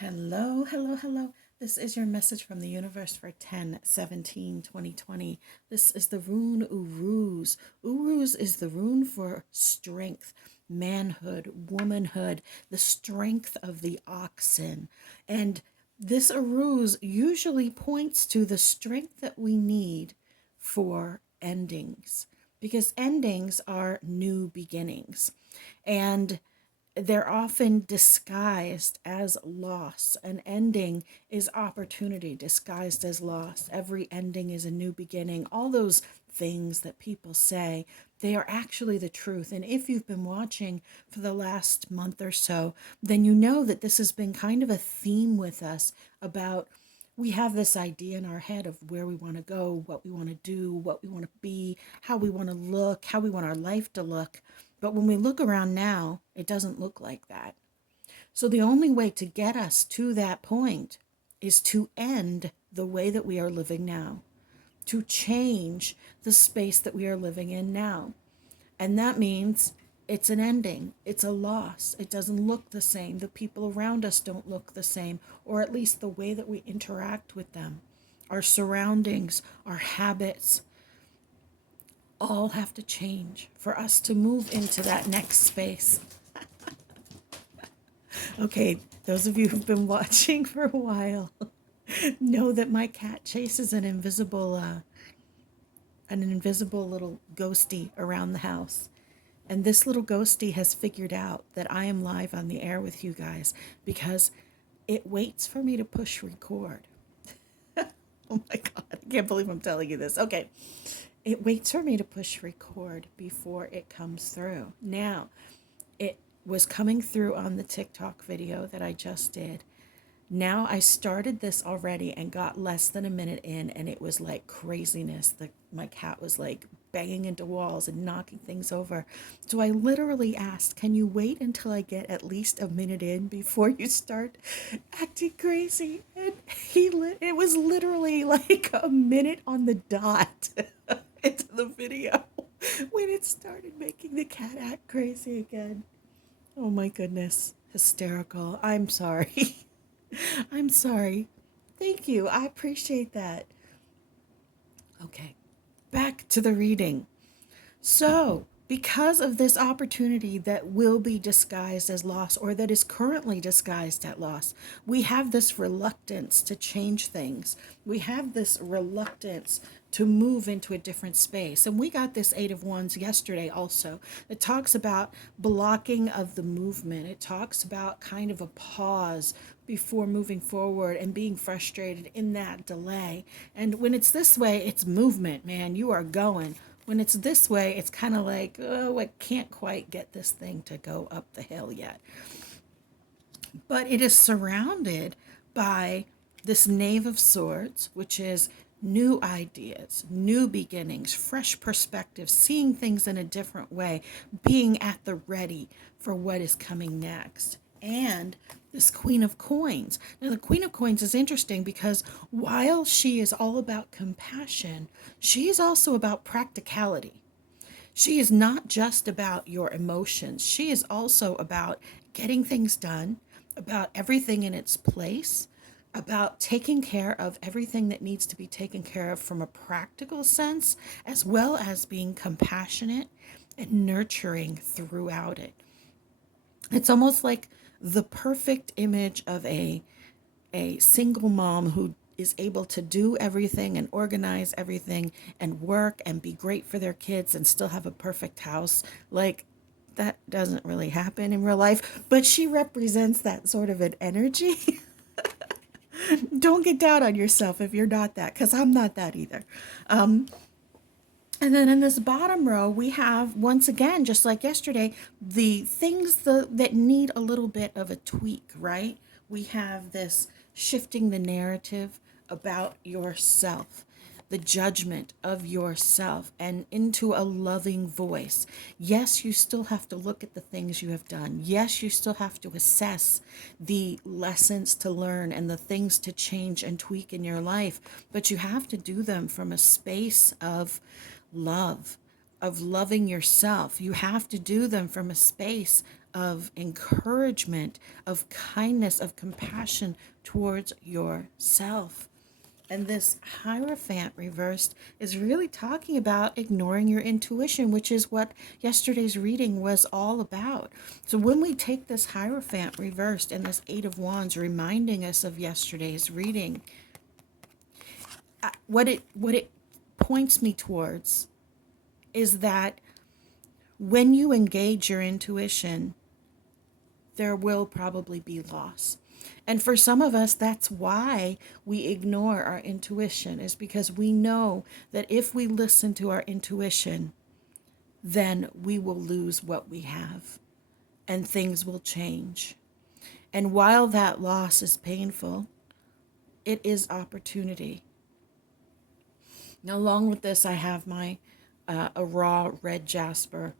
Hello, hello, hello. This is your message from the universe for 10/17/2020. This is the rune Uruz. Uruz is the rune for strength, manhood, womanhood, the strength of the oxen. And this Uruz usually points to the strength that we need for endings, because endings are new beginnings. And they're often disguised as loss. An ending is opportunity disguised as loss. Every ending is a new beginning. All those things that people say, they are actually the truth. And if you've been watching for the last month or so, then you know that this has been kind of a theme with us about we have this idea in our head of where we want to go, what we want to do, what we want to be, how we want to look, how we want our life to look. But when we look around now, it doesn't look like that. So the only way to get us to that point is to end the way that we are living now, to change the space that we are living in now. And that means it's an ending, it's a loss. It doesn't look the same. The people around us don't look the same, or at least the way that we interact with them. Our surroundings, our habits, all have to change for us to move into that next space. Okay, those of you who've been watching for a while know that my cat chases an invisible little ghosty around the house. And this little ghosty has figured out that I am live on the air with you guys because it waits for me to push record. Oh my God, I can't believe I'm telling you this. Okay, it waits for me to push record before it comes through. Now, it was coming through on the TikTok video that I just did. Now I started this already and got less than a minute in, and it was like craziness. My cat was like banging into walls and knocking things over. So I literally asked, "Can you wait until I get at least a minute in before you start acting crazy?" And it was literally like a minute on the dot into the video when it started making the cat act crazy again. Oh my goodness, hysterical. I'm sorry. I'm sorry. Thank you. I appreciate that. Okay, back to the reading. So, because of this opportunity that will be disguised as loss or that is currently disguised as loss, we have this reluctance to change things. We have this reluctance to move into a different space. And we got this Eight of Wands yesterday also. It talks about blocking of the movement. It talks about kind of a pause before moving forward and being frustrated in that delay. And when it's this way, it's movement, man. You are going. When it's this way, it's kind of like, oh, I can't quite get this thing to go up the hill yet. But it is surrounded by this Knave of Swords, which is new ideas, new beginnings, fresh perspectives, seeing things in a different way, being at the ready for what is coming next. And this Queen of Coins. Now, the Queen of Coins is interesting because while she is all about compassion, she is also about practicality. She is not just about your emotions, she is also about getting things done, about everything in its place, about taking care of everything that needs to be taken care of from a practical sense, as well as being compassionate and nurturing throughout it. It's almost like the perfect image of a single mom who is able to do everything and organize everything and work and be great for their kids and still have a perfect house. Like, that doesn't really happen in real life, but she represents that sort of an energy. Don't get down on yourself if you're not that, because I'm not that either. And then in this bottom row, we have, once again, just like yesterday, the things that need a little bit of a tweak, right? We have this shifting the narrative about yourself, the judgment of yourself, and into a loving voice. Yes, you still have to look at the things you have done. Yes, you still have to assess the lessons to learn and the things to change and tweak in your life, but you have to do them from a space love, of loving yourself. You have to do them from a space of encouragement, of kindness, of compassion towards yourself. And this Hierophant reversed is really talking about ignoring your intuition, which is what yesterday's reading was all about. So when we take this Hierophant reversed and this Eight of Wands reminding us of yesterday's reading, what it points me towards is that when you engage your intuition, there will probably be loss. And for some of us, that's why we ignore our intuition, is because we know that if we listen to our intuition, then we will lose what we have and things will change. And while that loss is painful, it is opportunity. Now, along with this, I have my a raw red jasper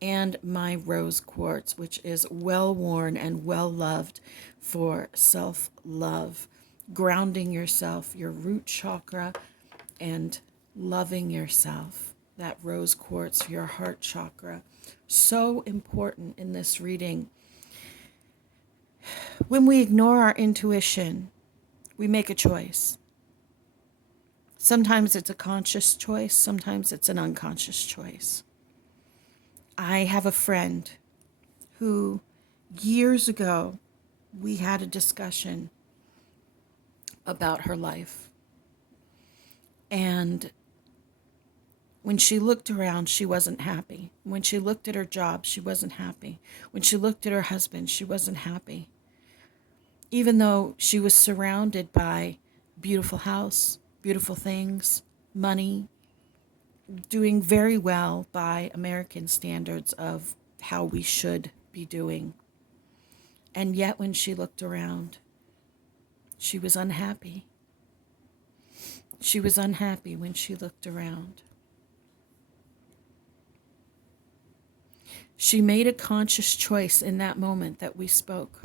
and my rose quartz, which is well worn and well loved for self love, grounding yourself, your root chakra, and loving yourself. That rose quartz, your heart chakra. So important in this reading. When we ignore our intuition, we make a choice. Sometimes it's a conscious choice, sometimes it's an unconscious choice. I have a friend who years ago we had a discussion about her life. And when she looked around, she wasn't happy. When she looked at her job, she wasn't happy. When she looked at her husband, she wasn't happy. Even though she was surrounded by beautiful house, beautiful things, money, doing very well by American standards of how we should be doing. And yet when she looked around, she was unhappy. She was unhappy when she looked around. She made a conscious choice in that moment that we spoke.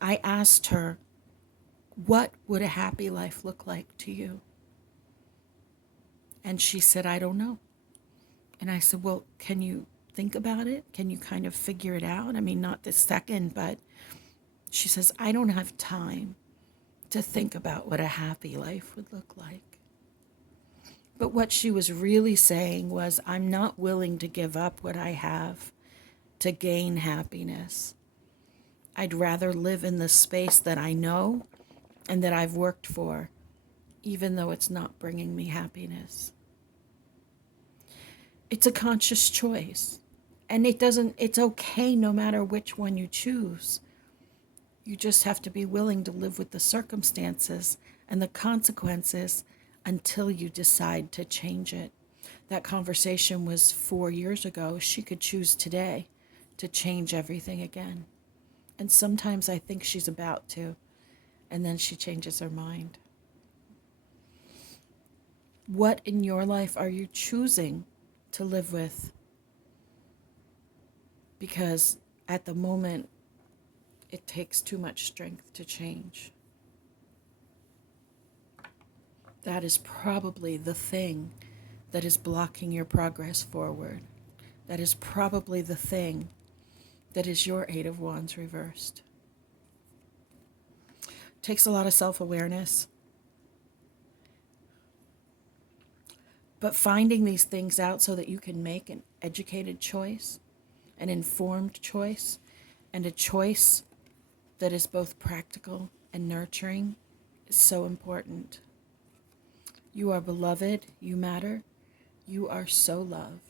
I asked her, what would a happy life look like to you? And she said, I don't know. And I said, well, can you think about it? Can you kind of figure it out? I mean, not this second, but she says, I don't have time to think about what a happy life would look like. But what she was really saying was, I'm not willing to give up what I have to gain happiness. I'd rather live in the space that I know and that I've worked for, even though it's not bringing me happiness. It's a conscious choice. And it's okay no matter which one you choose. You just have to be willing to live with the circumstances and the consequences until you decide to change it. That conversation was 4 years ago. She could choose today to change everything again. And sometimes I think she's about to, and then she changes her mind. What in your life are you choosing to live with? Because at the moment, it takes too much strength to change. That is probably the thing that is blocking your progress forward. That is probably the thing that is your Eight of Wands reversed. It takes a lot of self-awareness. But finding these things out so that you can make an educated choice, an informed choice, and a choice that is both practical and nurturing is so important. You are beloved. You matter. You are so loved.